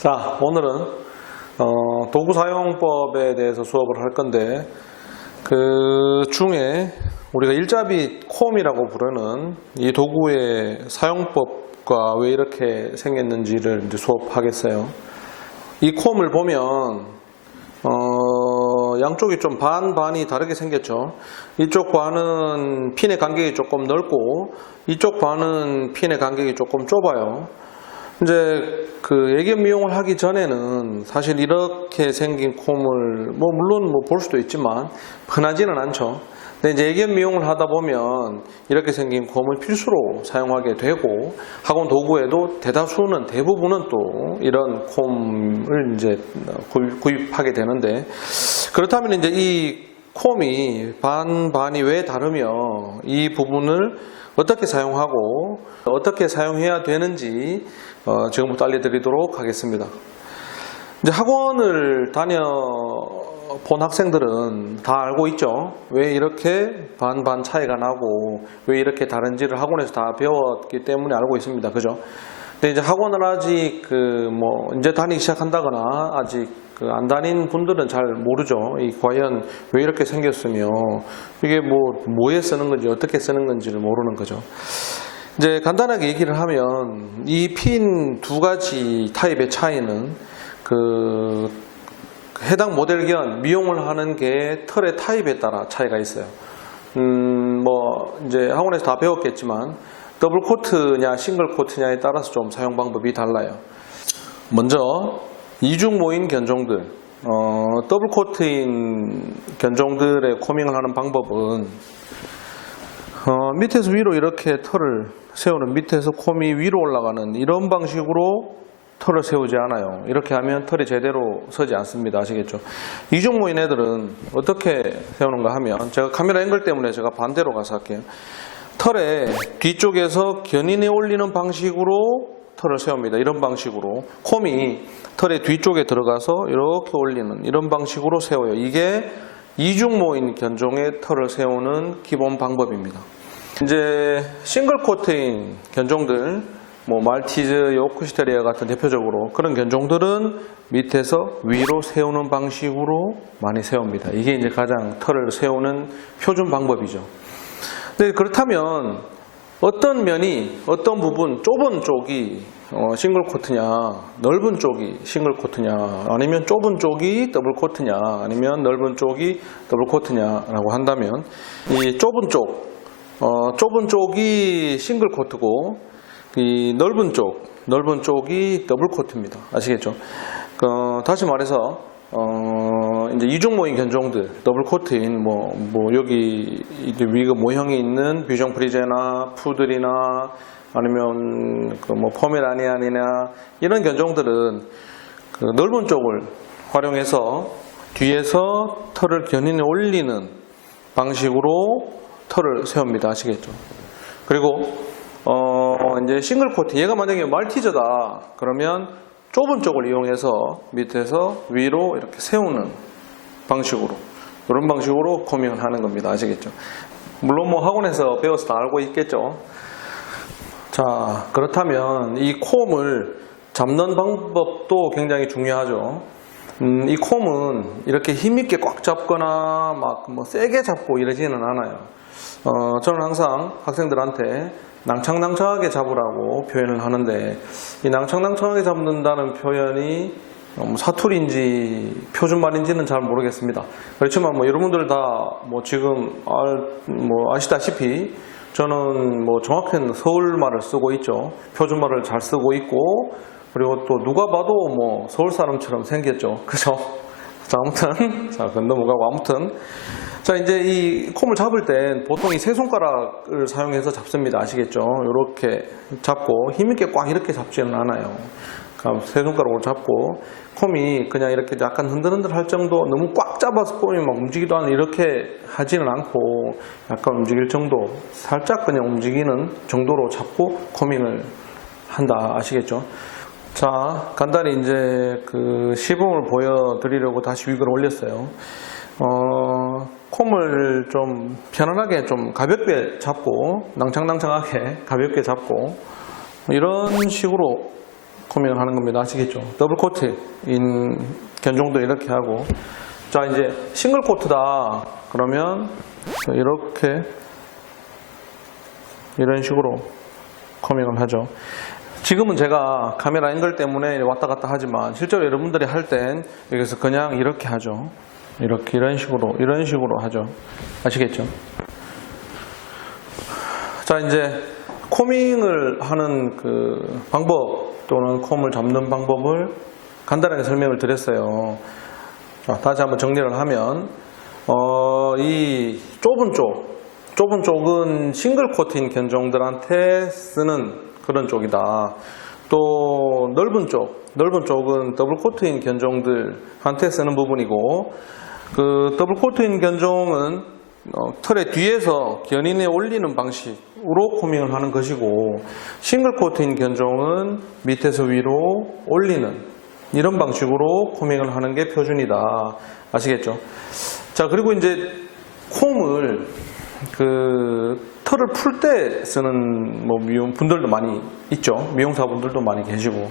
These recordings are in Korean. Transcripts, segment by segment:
자, 오늘은 도구 사용법에 대해서 수업을 할 건데, 그 중에 우리가 일자비 콤이라고 부르는 이 도구의 사용법과 왜 이렇게 생겼는지를 이제 수업하겠어요. 이 콤을 보면 양쪽이 좀 반반이 다르게 생겼죠. 이쪽 반은 핀의 간격이 조금 넓고 이쪽 반은 핀의 간격이 조금 좁아요. 이제 그 예견 미용을 하기 전에는 사실 이렇게 생긴 콤을 물론 볼 수도 있지만 흔하지는 않죠. 근데 이제 예견 미용을 하다 보면 이렇게 생긴 콤을 필수로 사용하게 되고 학원 도구에도 대부분은 또 이런 콤을 이제 구입하게 되는데, 그렇다면 이제 이 콤이 반반이 왜 다르며 이 부분을 어떻게 사용하고 어떻게 사용해야 되는지 지금부터 알려드리도록 하겠습니다. 이제 학원을 다녀본 학생들은 다 알고 있죠. 왜 이렇게 반반 차이가 나고 왜 이렇게 다른지를 학원에서 다 배웠기 때문에 알고 있습니다. 그죠? 근데 이제 학원을 아직 이제 다니기 시작한다거나 아직 안 다닌 분들은 잘 모르죠. 과연 왜 이렇게 생겼으며 이게 뭐에 쓰는 건지 어떻게 쓰는 건지를 모르는 거죠. 이제 간단하게 얘기를 하면 이 핀 두 가지 타입의 차이는 그 해당 모델견 미용을 하는 게 털의 타입에 따라 차이가 있어요. 이제 학원에서 다 배웠겠지만 더블 코트냐 싱글 코트냐에 따라서 좀 사용 방법이 달라요. 먼저 이중 모인 견종들, 더블 코트인 견종들의 코밍을 하는 방법은 밑에서 위로 이렇게 털을 세우는, 밑에서 콤이 위로 올라가는 이런 방식으로 털을 세우지 않아요. 이렇게 하면 털이 제대로 서지 않습니다. 아시겠죠? 이중 모인 애들은 어떻게 세우는가 하면, 제가 카메라 앵글 때문에 제가 반대로 가서 할게요. 털의 뒤쪽에서 견인해 올리는 방식으로 털을 세웁니다. 이런 방식으로 콤이 털의 뒤쪽에 들어가서 이렇게 올리는 이런 방식으로 세워요. 이게 이중 모인 견종의 털을 세우는 기본 방법입니다. 이제 싱글 코트인 견종들, 말티즈, 요크시 테리어 같은 대표적으로 그런 견종들은 밑에서 위로 세우는 방식으로 많이 세웁니다. 이게 이제 가장 털을 세우는 표준 방법이죠. 근데 그렇다면 어떤 면이, 어떤 부분, 좁은 쪽이 싱글 코트냐, 넓은 쪽이 싱글 코트냐, 아니면 좁은 쪽이 더블 코트냐, 아니면 넓은 쪽이 더블 코트냐라고 한다면, 이 좁은 쪽이 싱글 코트고, 이 넓은 쪽이 더블 코트입니다. 아시겠죠? 다시 말해서 이제 이중 모인 견종들, 더블 코트인 여기 위가 모형이 있는 뷰정 프리제나 푸들이나 아니면 포메라니안이나 이런 견종들은 넓은 쪽을 활용해서 뒤에서 털을 견인해 올리는 방식으로 털을 세웁니다. 아시겠죠? 그리고 이제 싱글 코트, 얘가 만약에 말티저다 그러면 좁은 쪽을 이용해서 밑에서 위로 이렇게 세우는 방식으로, 이런 방식으로 코밍을 하는 겁니다. 아시겠죠? 물론 학원에서 배워서 다 알고 있겠죠. 자, 그렇다면 이 콤을 잡는 방법도 굉장히 중요하죠. 이 콤은 이렇게 힘있게 꽉 잡거나 세게 잡고 이러지는 않아요. 저는 항상 학생들한테 낭창낭창하게 잡으라고 표현을 하는데, 이 낭창낭창하게 잡는다는 표현이 사투리인지 표준말인지는 잘 모르겠습니다. 그렇지만 여러분들 다 지금 아시다시피 저는 정확한 서울말을 쓰고 있죠. 표준말을 잘 쓰고 있고, 그리고 또 누가 봐도 서울 사람처럼 생겼죠. 그죠? 자, 아무튼 그건 넘어가고, 아무튼 자, 이제 이 콤을 잡을 땐 보통 이 세 손가락을 사용해서 잡습니다. 아시겠죠? 이렇게 잡고 힘있게 꽉 이렇게 잡지는 않아요. 그럼 세 손가락으로 잡고 콤이 그냥 이렇게 약간 흔들흔들 할 정도, 너무 꽉 잡아서 콤이 움직이도 않는 이렇게 하지는 않고 약간 움직일 정도, 살짝 그냥 움직이는 정도로 잡고 코밍을 한다. 아시겠죠? 자, 간단히 이제 시범을 보여드리려고 다시 윅을 올렸어요. 콤을 좀 편안하게, 좀 가볍게 잡고, 낭창낭창하게 가볍게 잡고, 이런 식으로 코밍을 하는 겁니다. 아시겠죠? 더블 코트인 견종도 이렇게 하고, 자 이제 싱글 코트다 그러면 이렇게 이런 식으로 코밍을 하죠. 지금은 제가 카메라 앵글 때문에 왔다 갔다 하지만 실제로 여러분들이 할 땐 여기서 그냥 이렇게 하죠. 이렇게 이런 식으로 하죠. 아시겠죠? 자 이제 코밍을 하는 그 방법 또는 콤을 잡는 방법을 간단하게 설명을 드렸어요. 자, 다시 한번 정리를 하면 이 좁은 쪽은 싱글 코트인 견종들한테 쓰는 그런 쪽이다. 또 넓은 쪽은 더블 코트인 견종들한테 쓰는 부분이고, 그 더블 코트인 견종은 털의 뒤에서 견인에 올리는 방식으로 코밍을 하는 것이고, 싱글 코트인 견종은 밑에서 위로 올리는 이런 방식으로 코밍을 하는 게 표준이다. 아시겠죠? 자, 그리고 이제 콤을 털을 풀 때 쓰는 미용 분들도 많이 있죠. 미용사 분들도 많이 계시고.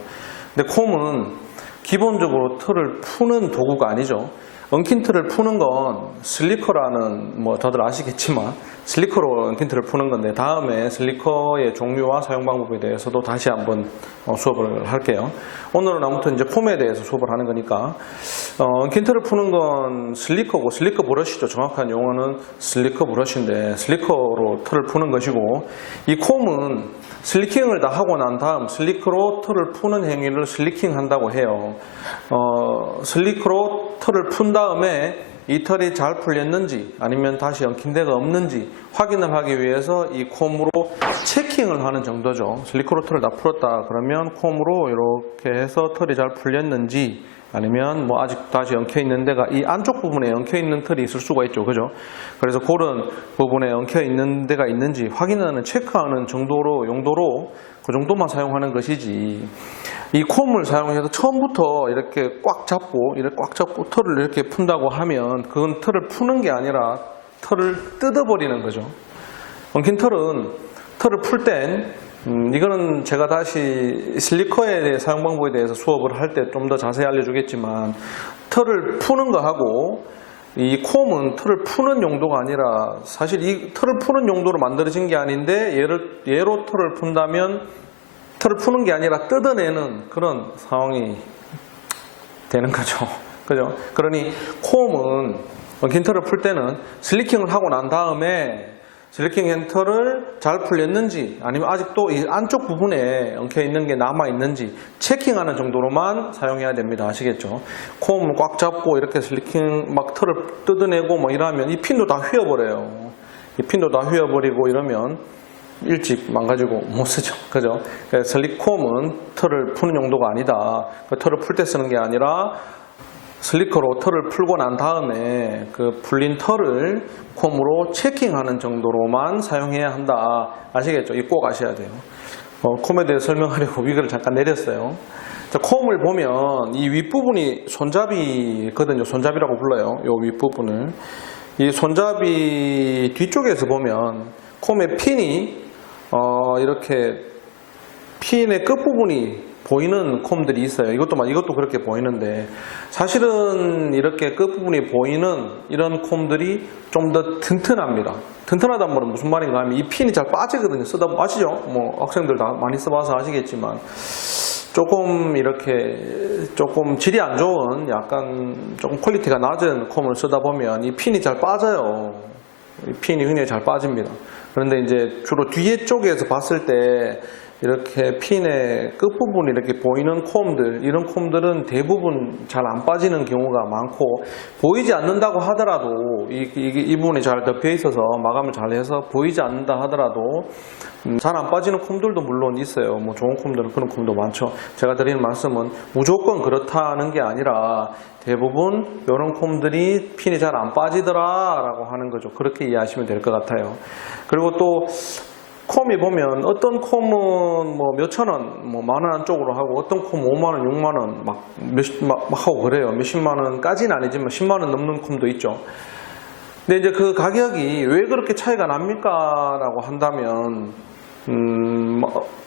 근데 콤은 기본적으로 털을 푸는 도구가 아니죠. 엉킨 털을 푸는 건 슬리커라는, 다들 아시겠지만 슬리커로 엉킨 털을 푸는 건데, 다음에 슬리커의 종류와 사용 방법에 대해서도 다시 한번 수업을 할게요. 오늘은 아무튼 이제 콤에 대해서 수업을 하는 거니까, 엉킨 털을 푸는 건 슬리커고, 슬리커 브러쉬죠. 정확한 용어는 슬리커 브러쉬인데 슬리커로 털을 푸는 것이고, 이 콤은 슬리킹을 다 하고 난 다음 슬리커로 털을 푸는 행위를 슬리킹 한다고 해요. 슬리커로 털을 푼 다음에 이 털이 잘 풀렸는지 아니면 다시 엉킨 데가 없는지 확인을 하기 위해서 이 콤으로 체킹을 하는 정도죠. 슬리커로 털을 다 풀었다 그러면 콤으로 이렇게 해서 털이 잘 풀렸는지, 아니면 아직 다시 엉켜 있는 데가, 이 안쪽 부분에 엉켜 있는 털이 있을 수가 있죠. 그죠? 그래서 그런 부분에 엉켜 있는 데가 있는지 확인하는, 체크하는 용도로 그 정도만 사용하는 것이지, 이 콤을 사용해서 처음부터 이렇게 꽉 잡고 털을 이렇게 푼다고 하면 그건 털을 푸는 게 아니라 털을 뜯어버리는 거죠. 엉킨 털은 털을 풀 땐 이거는 제가 다시 슬리커에 대해 사용 방법에 대해서 수업을 할 때 좀 더 자세히 알려주겠지만, 털을 푸는 거하고 이 콤은 털을 푸는 용도가 아니라, 사실 이 털을 푸는 용도로 만들어진 게 아닌데 얘로 털을 푼다면 털을 푸는 게 아니라 뜯어내는 그런 상황이 되는 거죠. 그죠? 그러니 콤은 엉킨 털을 풀 때는 슬리킹을 하고 난 다음에 슬리킹 털을 잘 풀렸는지 아니면 아직도 이 안쪽 부분에 엉켜 있는 게 남아 있는지 체킹하는 정도로만 사용해야 됩니다. 아시겠죠? 콤을 꽉 잡고 이렇게 슬리킹 털을 뜯어내고 이러면 이 핀도 다 휘어버려요. 이 핀도 다 휘어버리고 이러면 일찍 망가지고 못 쓰죠. 그죠? 슬리콤은 털을 푸는 용도가 아니다. 털을 풀 때 쓰는 게 아니라 슬리커로 털을 풀고 난 다음에 그 풀린 털을 콤으로 체킹하는 정도로만 사용해야 한다. 아시겠죠? 이거 꼭 아셔야 돼요. 콤에 대해 설명하려고 위글을 잠깐 내렸어요. 자, 콤을 보면 이 윗부분이 손잡이거든요. 손잡이라고 불러요. 이 윗부분을. 이 손잡이 뒤쪽에서 보면 콤의 핀이 이렇게 핀의 끝부분이 보이는 콤들이 있어요. 이것도 그렇게 보이는데, 사실은 이렇게 끝부분이 보이는 이런 콤들이 좀 더 튼튼합니다. 튼튼하다는 말은 무슨 말인가 하면 이 핀이 잘 빠지거든요. 쓰다 아시죠? 학생들 다 많이 써봐서 아시겠지만, 조금 질이 안 좋은, 약간 조금 퀄리티가 낮은 콤을 쓰다 보면 이 핀이 잘 빠져요. 이 핀이 굉장히 잘 빠집니다. 그런데 이제 주로 뒤에 쪽에서 봤을 때 이렇게 핀의 끝부분이 이렇게 보이는 콤들, 이런 콤들은 대부분 잘 안 빠지는 경우가 많고, 보이지 않는다고 하더라도 이 부분이 잘 덮여 있어서 마감을 잘 해서 보이지 않는다 하더라도 잘 안 빠지는 콤들도 물론 있어요. 좋은 콤들은 그런 콤도 많죠. 제가 드리는 말씀은 무조건 그렇다는 게 아니라 대부분 이런 콤들이 핀이 잘 안 빠지더라 라고 하는 거죠. 그렇게 이해하시면 될 것 같아요. 그리고 또 콤이 보면 어떤 콤은 몇천 원, 만 원 안쪽으로 하고, 어떤 콤 5만 원, 6만 원 막 하고 그래요. 몇십만 원까지는 아니지만 10만 원 넘는 콤도 있죠. 근데 이제 그 가격이 왜 그렇게 차이가 납니까? 라고 한다면,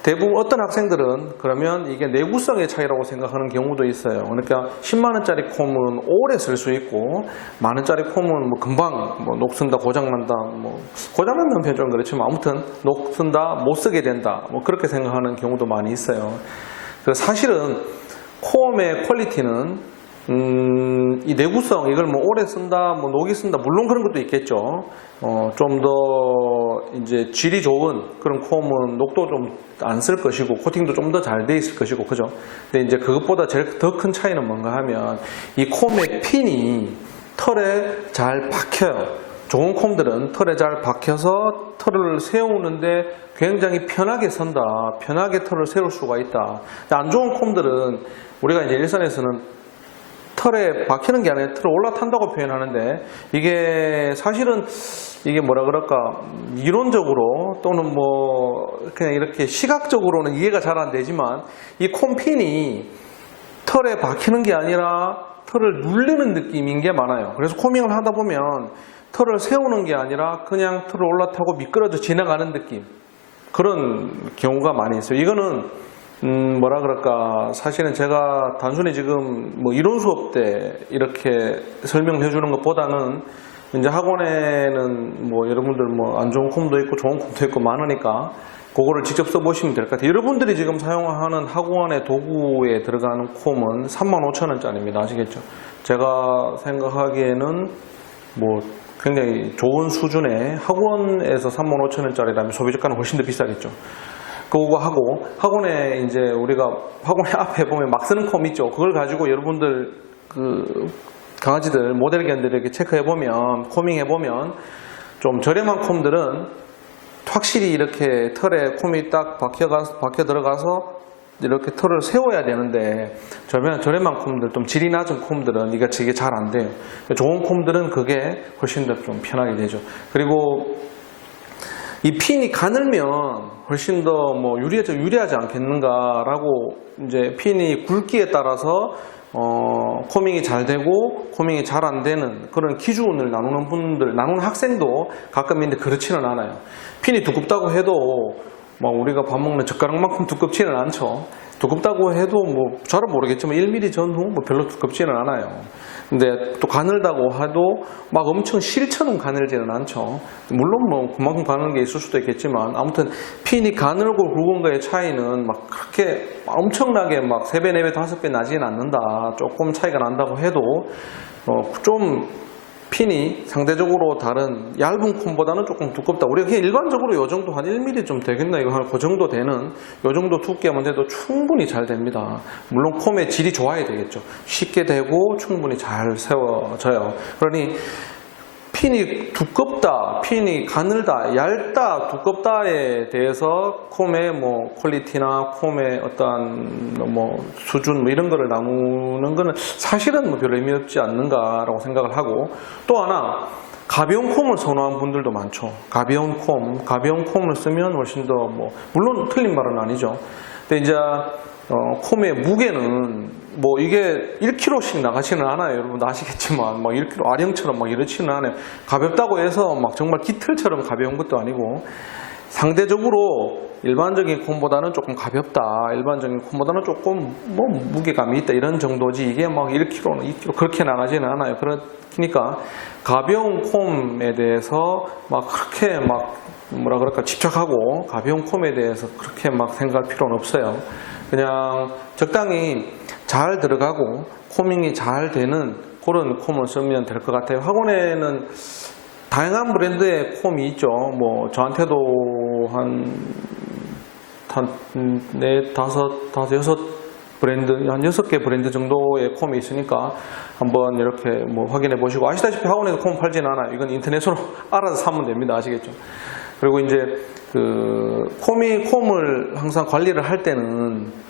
대부분 어떤 학생들은 그러면 이게 내구성의 차이라고 생각하는 경우도 있어요. 그러니까 10만 원짜리 콤은 오래 쓸 수 있고, 만 원짜리 콤은 뭐 금방 뭐 녹슨다, 고장난다, 뭐 고장난다는 표현 좀 그렇지만 아무튼 녹슨다, 못 쓰게 된다, 뭐 그렇게 생각하는 경우도 많이 있어요. 그래서 사실은 콤의 퀄리티는 이 내구성, 이걸 뭐 오래 쓴다, 뭐 녹이 쓴다, 물론 그런 것도 있겠죠. 좀 더 이제 질이 좋은 그런 콤은 녹도 좀 안 쓸 것이고, 코팅도 좀 더 잘 돼 있을 것이고, 그죠? 근데 이제 그것보다 제일 더 큰 차이는 뭔가 하면, 이 콤의 핀이 털에 잘 박혀요. 좋은 콤들은 털에 잘 박혀서 털을 세우는데 굉장히 편하게 선다. 편하게 털을 세울 수가 있다. 안 좋은 콤들은 우리가 이제 일선에서는 털에 박히는 게 아니라 털에 올라탄다고 표현하는데, 이게 사실은 이게 뭐라 그럴까, 이론적으로 또는 뭐 그냥 이렇게 시각적으로는 이해가 잘 안 되지만, 이 콤핀이 털에 박히는 게 아니라 털을 누르는 느낌인 게 많아요. 그래서 코밍을 하다 보면 털을 세우는 게 아니라 그냥 털을 올라타고 미끄러져 지나가는 느낌, 그런 경우가 많이 있어요. 이거는 뭐라 그럴까, 사실은 제가 단순히 지금 뭐 이론 수업 때 이렇게 설명해 주는 것보다는 이제 학원에는 뭐 여러분들 뭐 안 좋은 콤도 있고 좋은 콤도 있고 많으니까 그거를 직접 써보시면 될 것 같아요. 여러분들이 지금 사용하는 학원의 도구에 들어가는 콤은 35,000원짜리입니다. 아시겠죠? 제가 생각하기에는 뭐 굉장히 좋은 수준의, 학원에서 35,000원짜리라면 소비자가는 훨씬 더 비싸겠죠. 그거 하고, 학원에 이제 우리가 학원의 앞에 보면 막 쓰는 콤 있죠. 그걸 가지고 여러분들 그 강아지들, 모델견들에게 체크해보면, 코밍해보면 좀 저렴한 콤들은 확실히 이렇게 털에 콤이 딱 박혀 들어가서 이렇게 털을 세워야 되는데, 저렴한 콤들, 좀 질이 낮은 콤들은 이게 잘 안 돼요. 좋은 콤들은 그게 훨씬 더 좀 편하게 되죠. 그리고 이 핀이 가늘면 훨씬 더 뭐 유리하지 않겠는가라고, 이제 핀이 굵기에 따라서 코밍이 잘 되고 코밍이 잘 안 되는 그런 기준을 나누는 학생도 가끔 있는데 그렇지는 않아요. 핀이 두껍다고 해도 뭐 우리가 밥 먹는 젓가락만큼 두껍지는 않죠. 두껍다고 해도 뭐 잘은 모르겠지만 1mm 전후 뭐 별로 두껍지는 않아요. 근데 또 가늘다고 해도 막 엄청 실처럼 가늘지는 않죠. 물론 뭐 그만큼 가늘은 게 있을 수도 있겠지만, 아무튼 핀이 가늘고 굵은 거의 차이는 막 그렇게 엄청나게 막 3배, 4배, 5배 나지는 않는다. 조금 차이가 난다고 해도 좀 핀이 상대적으로 다른 얇은 콤보다는 조금 두껍다. 우리가 그냥 일반적으로 요 정도 한 1mm 좀 되겠나, 이거 한 그 정도 되는 요 정도 두께만 돼도 충분히 잘 됩니다. 물론 콤의 질이 좋아야 되겠죠. 쉽게 되고 충분히 잘 세워져요. 그러니 핀이 두껍다, 핀이 가늘다, 얇다, 두껍다에 대해서 콤의 뭐 퀄리티나 콤의 어떠한 뭐 수준 뭐 이런 거를 나누는 거는 사실은 뭐 별로 의미 없지 않는가라고 생각을 하고, 또 하나 가벼운 콤을 선호하는 분들도 많죠. 가벼운 콤을 쓰면 훨씬 더 뭐 물론 틀린 말은 아니죠. 근데 이제 콤의 무게는 뭐 이게 1kg씩 나가지는 않아요. 여러분 아시겠지만 막 1kg 아령처럼 막 이렇지는 않아요. 가볍다고 해서 막 정말 깃털처럼 가벼운 것도 아니고, 상대적으로 일반적인 콤보다는 조금 가볍다, 일반적인 콤보다는 조금 뭐 무게감이 있다, 이런 정도지 이게 막 1kg나 2kg 그렇게 나가지는 않아요. 그러니까 가벼운 콤에 대해서 막 그렇게 막 뭐라 그럴까 집착하고, 가벼운 콤에 대해서 그렇게 막 생각할 필요는 없어요. 그냥 적당히 잘 들어가고 코밍이 잘 되는 그런 콤을 쓰면 될 것 같아요. 학원에는 다양한 브랜드의 콤이 있죠. 뭐 저한테도 한 4, 5, 6 브랜드, 한 6개 브랜드 정도의 콤이 있으니까 한번 이렇게 뭐 확인해 보시고, 아시다시피 학원에서 콤 팔지는 않아요. 이건 인터넷으로 알아서 사면 됩니다. 아시겠죠? 그리고 이제 그 콤을 항상 관리를 할 때는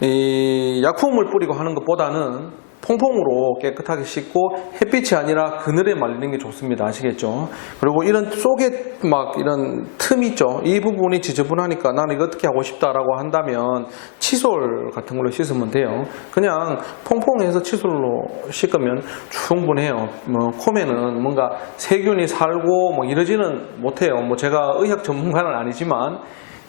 이 약품을 뿌리고 하는 것보다는 퐁퐁으로 깨끗하게 씻고 햇빛이 아니라 그늘에 말리는 게 좋습니다. 아시겠죠? 그리고 이런 속에 막 이런 틈 있죠? 이 부분이 지저분하니까 나는 이거 어떻게 하고 싶다라고 한다면 칫솔 같은 걸로 씻으면 돼요. 그냥 퐁퐁해서 칫솔로 씻으면 충분해요. 뭐 콤에는 뭔가 세균이 살고 뭐 이러지는 못해요. 뭐 제가 의학 전문가는 아니지만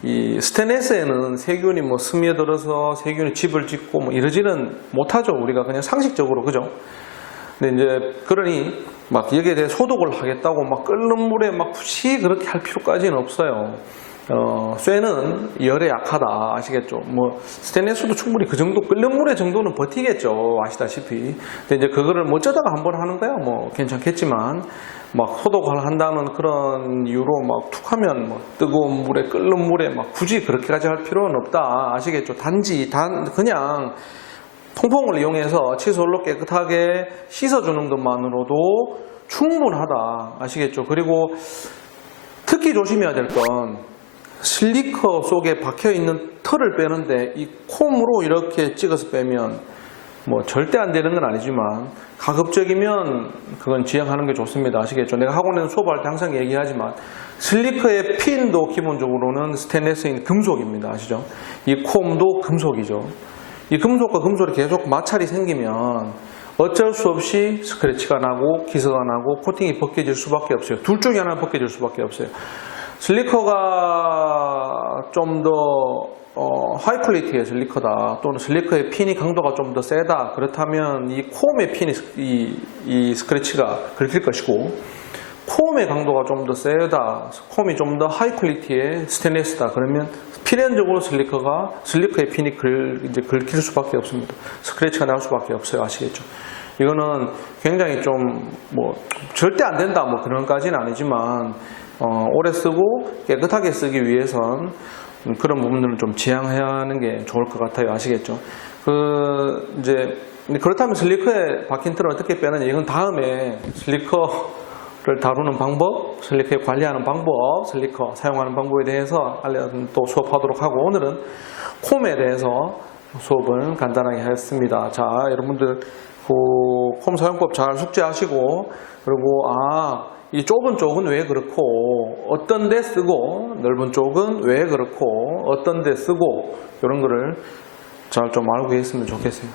이 스테인레스에는 세균이 뭐 스며들어서 세균이 집을 짓고 뭐 이러지는 못하죠. 우리가 그냥 상식적으로, 그죠? 근데 이제 그러니 막 여기에 대해 소독을 하겠다고 막 끓는 물에 막 굳이 그렇게 할 필요까지는 없어요. 쇠는 열에 약하다, 아시겠죠? 뭐 스테인레스도 충분히 그 정도 끓는 물의 정도는 버티겠죠, 아시다시피. 근데 이제 그거를 뭐 어쩌다가 한번 하는 거야 뭐 괜찮겠지만, 막 소독을 한다는 그런 이유로 막 툭하면 뭐 뜨거운 물에 끓는 물에 막 굳이 그렇게까지 할 필요는 없다, 아시겠죠? 단지 그냥 퐁퐁을 이용해서 칫솔로 깨끗하게 씻어주는 것만으로도 충분하다, 아시겠죠? 그리고 특히 조심해야 될 건 실리커 속에 박혀있는 털을 빼는데 이 콤으로 이렇게 찍어서 빼면 뭐 절대 안 되는 건 아니지만 가급적이면 그건 지양하는 게 좋습니다. 아시겠죠? 내가 학원에서 수업할 때 항상 얘기하지만 실리커의 핀도 기본적으로는 스테인레스인 금속입니다. 아시죠? 이 콤도 금속이죠. 이 금속과 금속이 계속 마찰이 생기면 어쩔 수 없이 스크래치가 나고 기스가 나고 코팅이 벗겨질 수밖에 없어요. 둘 중에 하나는 벗겨질 수밖에 없어요. 슬리커가 좀 더 하이 퀄리티의 슬리커다, 또는 슬리커의 핀이 강도가 좀 더 세다, 그렇다면 이 콤의 핀이 이 스크래치가 긁힐 것이고, 콤의 강도가 좀 더 세다, 콤이 좀 더 하이 퀄리티의 스테인리스다, 그러면 필연적으로 슬리커의 핀이 이제 긁힐 수밖에 없습니다. 스크래치가 나올 수밖에 없어요. 아시겠죠? 이거는 굉장히 좀 뭐 절대 안 된다 뭐 그런 까지는 아니지만 오래 쓰고 깨끗하게 쓰기 위해선 그런 부분들을 좀 지양해야 하는 게 좋을 것 같아요. 아시겠죠? 이제 그렇다면 슬리커에 박힌 털을 어떻게 빼느냐, 이건 다음에 슬리커를 다루는 방법, 슬리커에 관리하는 방법, 슬리커 사용하는 방법에 대해서 또 수업하도록 하고, 오늘은 콤에 대해서 수업을 간단하게 했습니다. 자, 여러분들 콤 사용법 잘 숙지하시고, 그리고 이 좁은 쪽은 왜 그렇고 어떤 데 쓰고 넓은 쪽은 왜 그렇고 어떤 데 쓰고, 이런 거를 잘 좀 알고 계셨으면 좋겠어요.